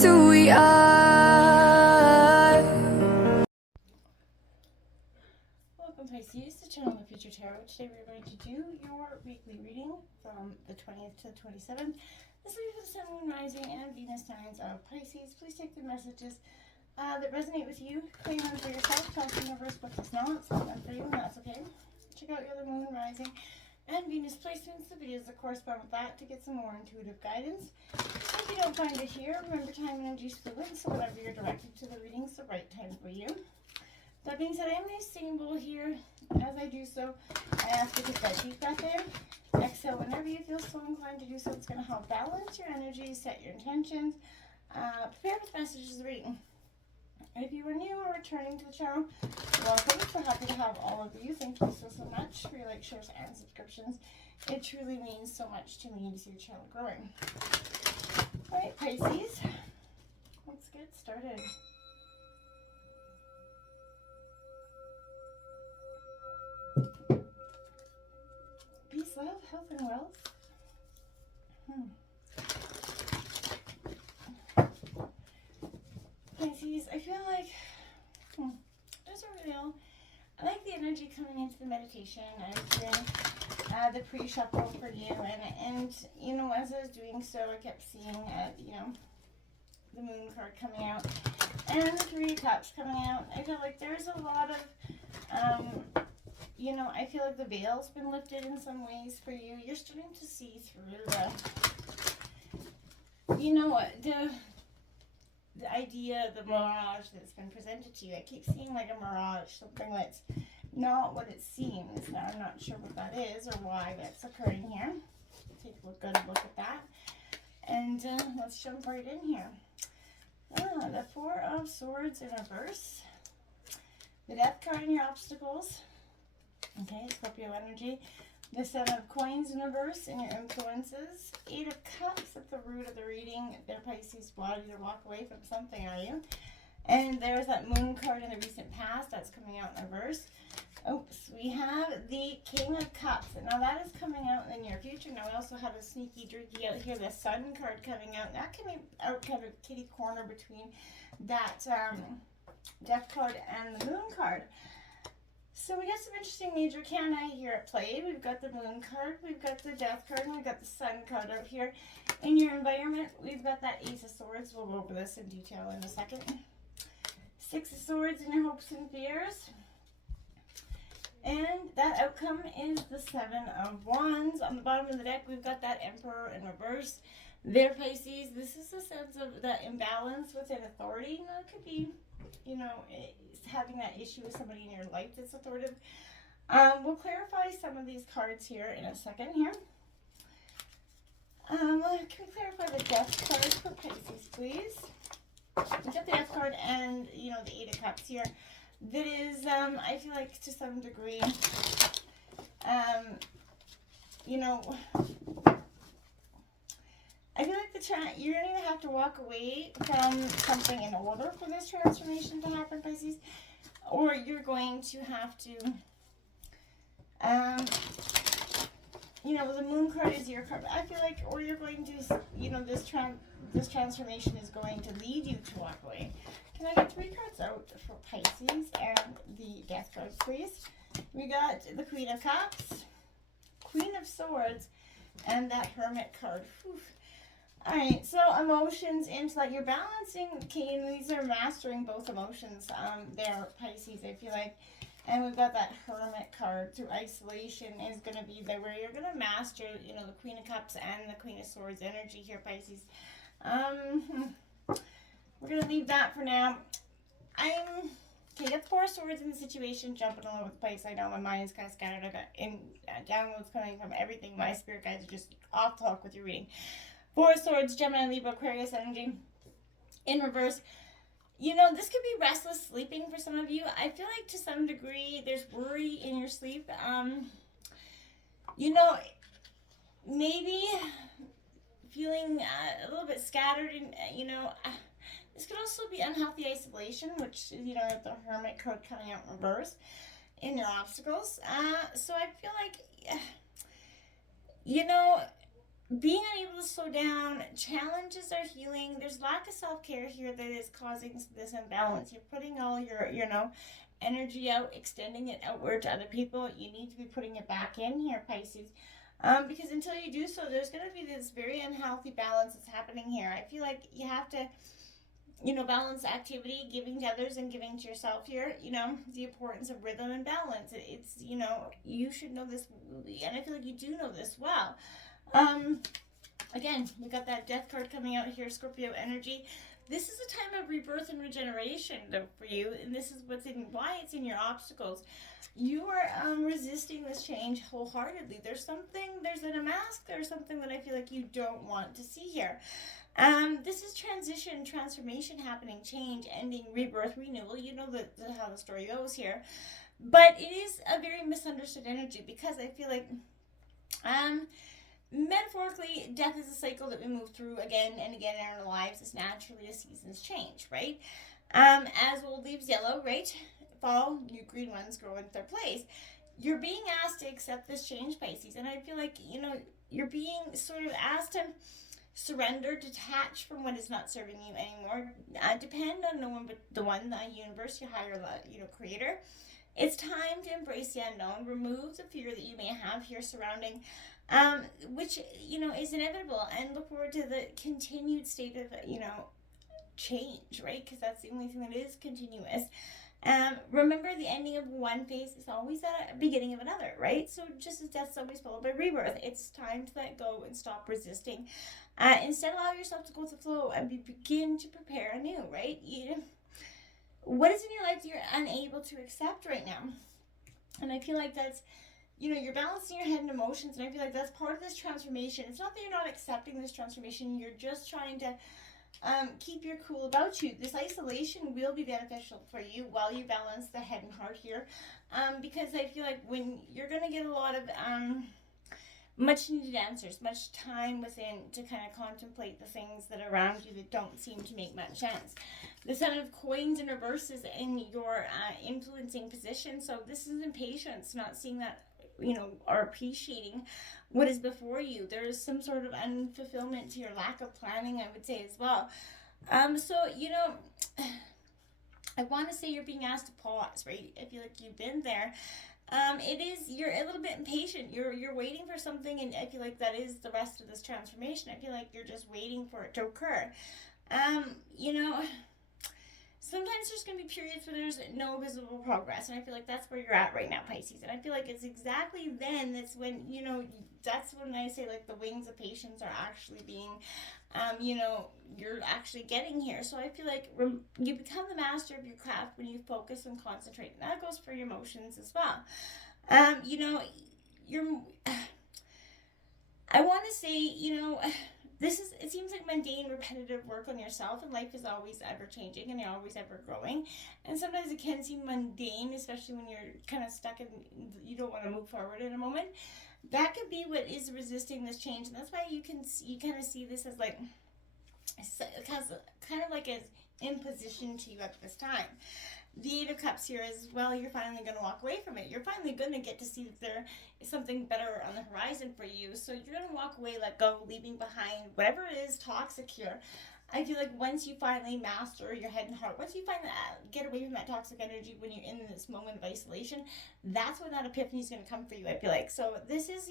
just who we are. Welcome Pisces to Channel the Future Tarot. Today we're going to do your weekly reading from the 20th to the 27th. This will be for the Sun, Moon, Rising, and Venus signs of Pisces. Please take the messages that resonate with you, claim them for yourself, tell the universe what does not, it's not meant for you, and that's okay. Check out your other Moon, Rising, and Venus placements, the videos that correspond with that, to get some more intuitive guidance. If you don't find it here, remember time and energy is fluid, so whatever you're directed to the reading is the right time for you. That being said, I am a singing bowl here. As I do so, I ask you to take that deep breath in. Exhale whenever you feel so inclined to do so. It's going to help balance your energy, set your intentions, prepare with messages of reading. If you are new or returning to the channel, welcome. So happy to have all of you. Thank you so much for your likes, shares, and subscriptions. It truly means so much to me to see your channel growing. Alright, Pisces, let's get started. Peace, love, health, and wealth. Pisces, I feel like there's a real, I like the energy coming into the meditation. I was doing the pre-shuffle for you, and you know, as I was doing so, I kept seeing you know, the Moon card coming out and the Three of Cups coming out. I feel like there's a lot of you know, I feel like the veil's been lifted in some ways for you. You're starting to see through the, you know what, the idea, the mirage that's been presented to you. I keep seeing like a mirage, something that's not what it seems. Now, I'm not sure what that is or why that's occurring here. Take a good look at that. And let's jump right in here. The Four of Swords in reverse. The Death card in your obstacles. Okay, Scorpio energy. The Seven of Coins in reverse in your influences. Eight of Cups at the root of the reading. They're Pisces, body to walk away from something, are you? And there's that Moon card in the recent past. That's coming out in reverse. Oops, we have the King of Cups. Now that is coming out in the near future. Now we also have a sneaky drinky out here. The Sun card coming out. That can be out kind of kitty corner between that Death card and the Moon card. So we got some interesting major cana here at play. We've got the Moon card, we've got the Death card, and we've got the Sun card out here. In your environment, we've got that Ace of Swords. We'll go over this in detail in a second. Six of Swords in your hopes and fears. And that outcome is the Seven of Wands. On the bottom of the deck, we've got that Emperor in reverse. There, Pisces, this is a sense of the imbalance within authority. Now, it could be, you know, having that issue with somebody in your life that's authoritative. We'll clarify some of these cards here in a second here. Can we clarify the Death card for Pisces, please? We got the Death card and, you know, the Eight of Cups here. That is, I feel like to some degree, you know, I feel like you're going to have to walk away from something in order for this transformation to happen, Pisces. Or you're going to have to, you know, the Moon card is your card. I feel like, or you're going to, you know, this transformation is going to lead you to walk away. Can I get three cards out for Pisces and the Death card, please? We got the Queen of Cups, Queen of Swords, and that Hermit card. Whew. Alright, so emotions, intellect, you're balancing, okay, these are mastering both emotions there, Pisces, I feel like. And we've got that Hermit card. Through isolation is going to be there where you're going to master, you know, the Queen of Cups and the Queen of Swords energy here, Pisces. We're going to leave that for now. Okay, got the Four of Swords in the situation, jumping all over the place. I know my mind is kind of scattered. I got downloads coming from everything. My spirit guides are just off the hook with your reading. Four of Swords, Gemini, Libra, Aquarius energy in reverse. You know, this could be restless sleeping for some of you. I feel like to some degree there's worry in your sleep. You know, maybe feeling a little bit scattered and, you know, this could also be unhealthy isolation, which, you know, the Hermit card coming out in reverse in your obstacles. So I feel like, you know, being unable to slow down, challenges are healing. There's lack of self-care here that is causing this imbalance. You're putting all your, energy out, extending it outward to other people. You need to be putting it back in here, Pisces. Because until you do so, there's going to be this very unhealthy balance that's happening here. I feel like you have to, balance activity, giving to others and giving to yourself here. The importance of rhythm and balance. It's, you should know this, and I feel like you do know this well. Again, we got that death card coming out here, Scorpio energy. This is a time of rebirth and regeneration though for you, and this is why it's in your obstacles. You are resisting this change wholeheartedly. There's a mask, there's something that I feel like you don't want to see here. This is transition, transformation happening, change, ending, rebirth, renewal. You know how the story goes here. But it is a very misunderstood energy because I feel like metaphorically, death is a cycle that we move through again and again in our lives. It's naturally a season's change, right? As old leaves yellow, right? Fall, new green ones grow into their place. You're being asked to accept this change, Pisces, and I feel like, you're being sort of asked to surrender, detach from what is not serving you anymore. Depend on no one but the universe, your higher, creator. It's time to embrace the unknown, remove the fear that you may have here surrounding, which, is inevitable, and look forward to the continued state of, change, right? Because that's the only thing that is continuous. Remember, the ending of one phase is always the beginning of another, right? So just as death is always followed by rebirth, it's time to let go and stop resisting. Instead, allow yourself to go with the flow and begin to prepare anew, right? What is in your life that you're unable to accept right now? And I feel like that's, you're balancing your head and emotions, and I feel like that's part of this transformation. It's not that you're not accepting this transformation, you're just trying to keep your cool about you. This isolation will be beneficial for you while you balance the head and heart here, because I feel like when you're going to get a lot of much needed answers, much time within to kind of contemplate the things that are around you that don't seem to make much sense. The Seven of Coins in reverse is in your influencing position, so this is impatience, not seeing that, or appreciating what is before you. There is some sort of unfulfillment to your lack of planning, I would say, as well. So, I want to say you're being asked to pause, right? I feel like you've been there. You're a little bit impatient. You're waiting for something, and I feel like that is the rest of this transformation. I feel like you're just waiting for it to occur. Sometimes there's going to be periods where there's no visible progress, and I feel like that's where you're at right now, Pisces. And I feel like it's exactly then that's when, that's when I say, like, the wings of patience are actually being, you're actually getting here. So I feel like you become the master of your craft when you focus and concentrate, and that goes for your emotions as well. I want to say, it seems like mundane, repetitive work on yourself, and life is always ever changing and you're always ever growing. And sometimes it can seem mundane, especially when you're kind of stuck and you don't want to move forward in a moment. That could be what is resisting this change, and that's why you kind of see this as like, kind of like as imposition to you at this time. The Eight of Cups here is, well, you're finally going to walk away from it. You're finally going to get to see that there is something better on the horizon for you. So you're going to walk away, let go, leaving behind whatever is toxic here. I feel like once you finally master your head and heart, once you finally get away from that toxic energy when you're in this moment of isolation, that's when that epiphany is going to come for you, I feel like. So this is,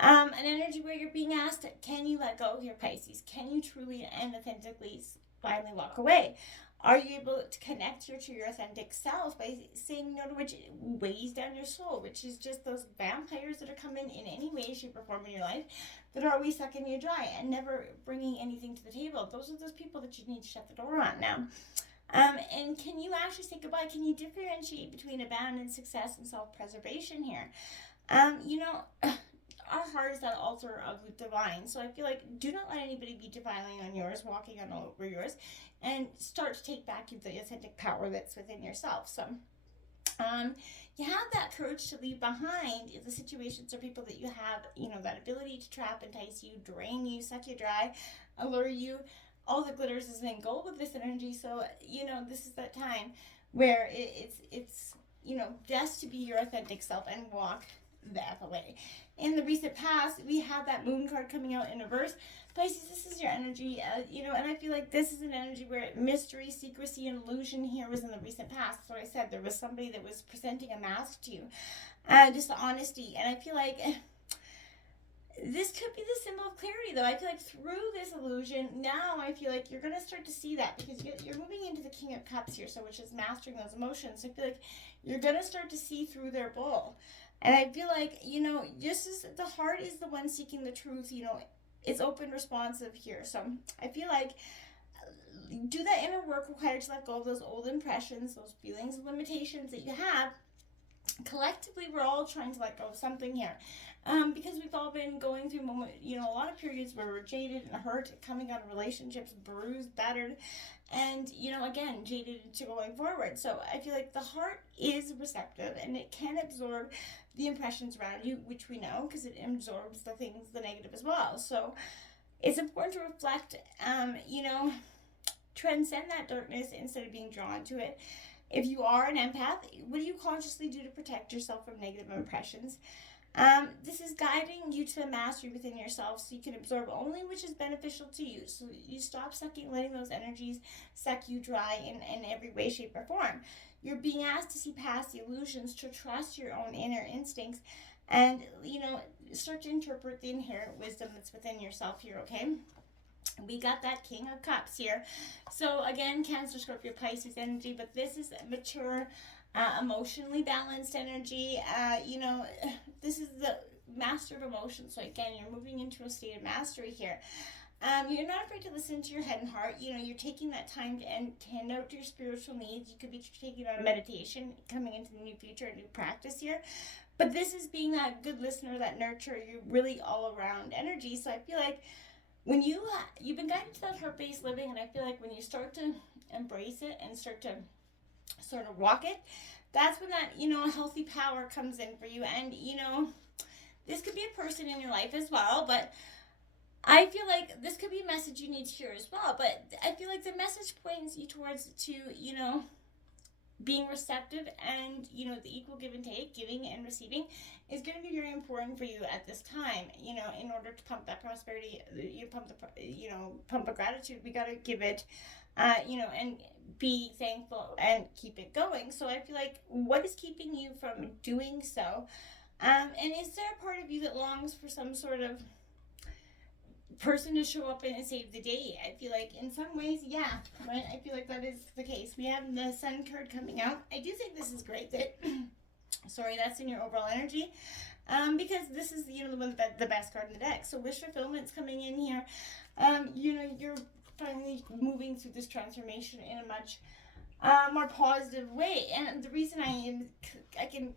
an energy where you're being asked, can you let go here, Pisces? Can you truly and authentically finally walk away? Are you able to connect to your authentic self by saying no to which weighs down your soul, which is just those vampires that are coming in any way, shape, or form in your life that are always sucking you dry and never bringing anything to the table? Those are those people that you need to shut the door on now. And can you actually say goodbye? Can you differentiate between abandon, success, and self-preservation here? Our heart is that altar of the divine. So I feel like do not let anybody be defiling on yours, walking on all over yours, and start to take back the authentic power that's within yourself. So you have that courage to leave behind the situations or people that you have, that ability to trap, entice you, drain you, suck you dry, allure you. All the glitters is in gold with this energy. So, this is that time where it's best to be your authentic self and walk the F away. In the recent past, we had that moon card coming out in reverse. Pisces, this is your energy, and I feel like this is an energy where mystery, secrecy, and illusion here was in the recent past. That's what I said. There was somebody that was presenting a mask to you. Just the honesty. And I feel like this could be the symbol of clarity, though. I feel like through this illusion, now I feel like you're going to start to see that, because you're moving into the King of Cups here, so which is mastering those emotions. So I feel like you're going to start to see through their bull. And I feel like, just as the heart is the one seeking the truth, it's open, responsive here. So I feel like do that inner work required to let go of those old impressions, those feelings and limitations that you have. Collectively, we're all trying to let go of something here. Because we've all been going through a lot of periods where we're jaded and hurt, coming out of relationships, bruised, battered, and, again, jaded to going forward. So I feel like the heart is receptive, and it can absorb the impressions around you, which we know, because it absorbs the negative as well. So it's important to reflect, transcend that darkness instead of being drawn to it. If you are an empath, what do you consciously do to protect yourself from negative impressions? This is guiding you to the mastery within yourself, so you can absorb only which is beneficial to you. So you stop letting those energies suck you dry in every way, shape, or form. You're being asked to see past the illusions, to trust your own inner instincts, and, start to interpret the inherent wisdom that's within yourself here, okay? We got that King of Cups here. So again, Cancer, Scorpio, Pisces energy, but this is mature, emotionally balanced energy. This is the master of emotions. So again, you're moving into a state of mastery here. You're not afraid to listen to your head and heart. You're taking that time to hand out your spiritual needs. You could be taking on meditation, coming into the new future, a new practice here. But this is being that good listener, that nurturer. You're really all around energy. So I feel like when you've been guided to that heart-based living, and I feel like when you start to embrace it and start to sort of walk it, that's when that, healthy power comes in for you. And, this could be a person in your life as well, but I feel like this could be a message you need to hear as well. But I feel like the message points you towards being receptive and, the equal give and take, giving and receiving, is going to be very important for you at this time. In order to pump that prosperity, pump the gratitude, we got to give it, and be thankful and keep it going. So I feel like, what is keeping you from doing so? And is there a part of you that longs for some sort of person to show up and save the day? I feel like in some ways, yeah, right? I feel like that is the case. We have the Sun card coming out. I do think this is great that, that's in your overall energy, because this is, the best card in the deck. So wish fulfillment's coming in here. You're finally moving through this transformation in a much more positive way. And the reason I can,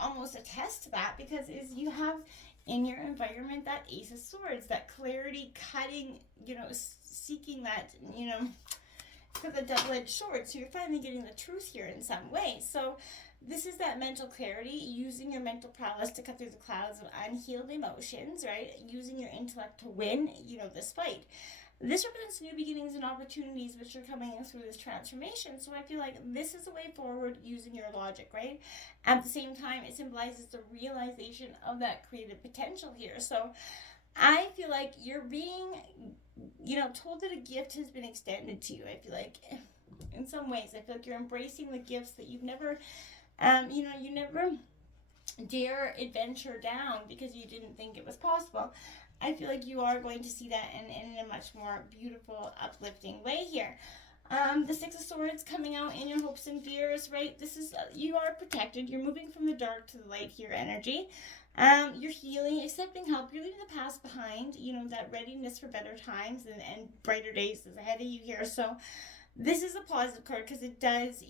almost attest to that, because is you have in your environment that Ace of Swords, that clarity, cutting, seeking that, for the double-edged sword. So you're finally getting the truth here in some way. So this is that mental clarity, using your mental prowess to cut through the clouds of unhealed emotions, right? Using your intellect to win, this fight. This represents new beginnings and opportunities which are coming in through this transformation. So I feel like this is a way forward, using your logic, right? At the same time, it symbolizes the realization of that creative potential here. So I feel like you're being, told that a gift has been extended to you. I feel like in some ways, I feel like you're embracing the gifts that you've never, you never dare adventure down because you didn't think it was possible. I feel like you are going to see that in a much more beautiful, uplifting way here. The Six of Swords coming out in your hopes and fears, right? This is, you are protected. You're moving from the dark to the light here energy. You're healing, accepting help. You're leaving the past behind, that readiness for better times and brighter days is ahead of you here. So this is a positive card because it does,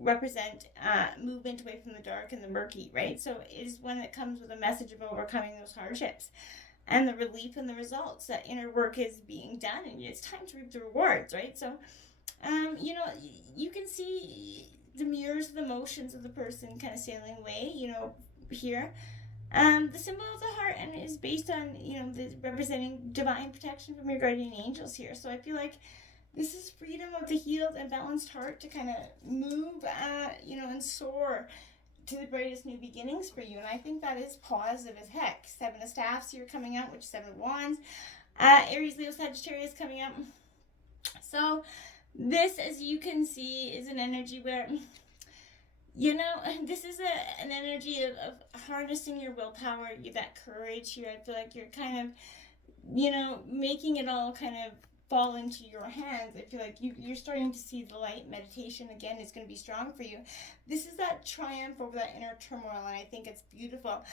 represent movement away from the dark and the murky, right? So it is one that comes with a message of overcoming those hardships and the relief and the results. That inner work is being done and it's time to reap the rewards, right? So, you can see the mirrors of the emotions of the person kind of sailing away, here. The symbol of the heart and is based on, representing divine protection from your guardian angels here. So I feel like this is freedom of the healed and balanced heart to kind of move, and soar to the brightest new beginnings for you. And I think that is positive as heck. 7 of Staffs here coming up, which is 7 of Wands. Aries, Leo, Sagittarius coming up. So this, as you can see, is an energy where, you know, this is an energy of harnessing your willpower, that courage here. I feel like you're kind of, you know, making it all kind of fall into your hands. I feel like you're starting to see the light. Meditation, again, is going to be strong for you. This is that triumph over that inner turmoil, and I think it's beautiful.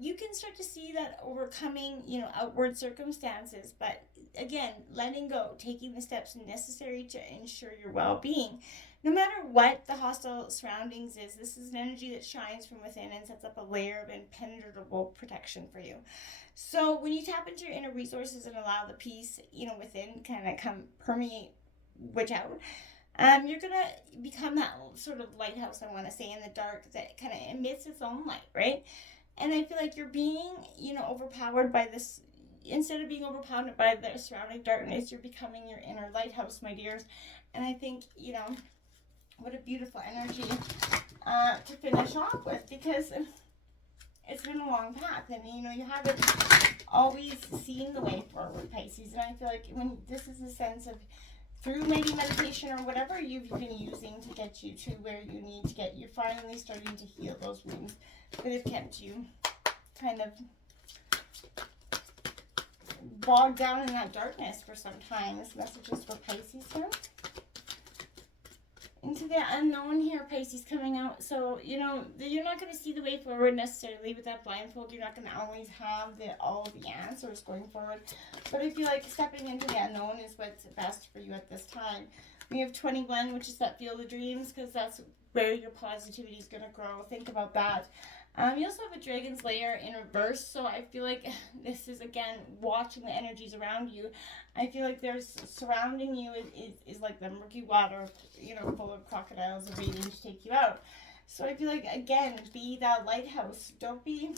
You can start to see that overcoming, you know, outward circumstances, but again, letting go, taking the steps necessary to ensure your well-being. No matter what the hostile surroundings is, this is an energy that shines from within and sets up a layer of impenetrable protection for you. So when you tap into your inner resources and allow the peace, you know, within kind of come permeate which out, you're going to become that sort of lighthouse, I want to say, in the dark that kind of emits its own light, right? And I feel like you're being, you know, overpowered by this. Instead of being overpowered by the surrounding darkness, you're becoming your inner lighthouse, my dears. And I think, you know, what a beautiful energy to finish off with, because it's been a long path, and you know, you haven't always seen the way forward, Pisces. And I feel like when this is a sense of, through maybe meditation or whatever you've been using to get you to where you need to get, you're finally starting to heal those wounds that have kept you kind of bogged down in that darkness for some time. This message is for Pisces here. Into the unknown here, Pisces, coming out. So, you know, you're not going to see the way forward necessarily with that blindfold. You're not going to always have all of the answers going forward. But I feel like stepping into the unknown is what's best for you at this time. We have 21, which is that field of dreams, because that's where your positivity is going to grow. Think about that. You also have a dragon's lair in reverse, so I feel like this is, again, watching the energies around you. I feel like there's surrounding you is like the murky water, you know, full of crocodiles waiting to take you out. So I feel like, again, be that lighthouse. Don't be,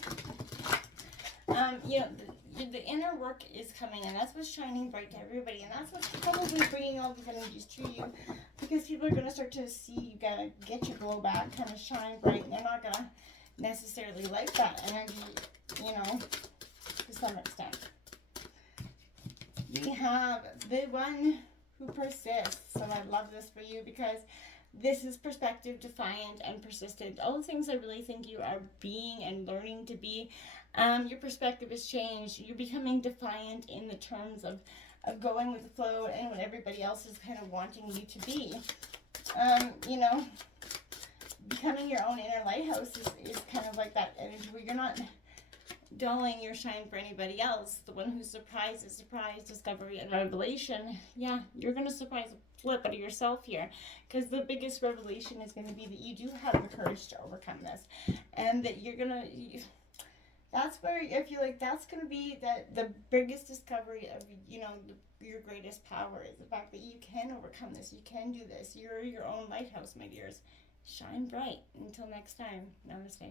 you know, the inner work is coming, and that's what's shining bright to everybody, and that's what's probably bringing all these energies to you, because people are going to start to see you, got to get your glow back, kind of shine bright, and they're not going to necessarily like that energy, you know, to some extent. We have the one who persists, and I love this for you, because this is perspective, defiant, and persistent. All the things I really think you are being and learning to be. Your perspective has changed. You're becoming defiant in the terms of going with the flow and what everybody else is kind of wanting you to be. You know, becoming your own inner lighthouse is kind of like that energy where you're not dulling your shine for anybody else. The one who's surprised is surprise, discovery, and revelation. Yeah, you're going to surprise the flip out of yourself here, because the biggest revelation is going to be that you do have the courage to overcome this, and that you're going to... That's where I feel like that's going to be the biggest discovery of, you know, your greatest power, is the fact that you can overcome this. You can do this. You're your own lighthouse, my dears. Shine bright. Until next time. Namaste.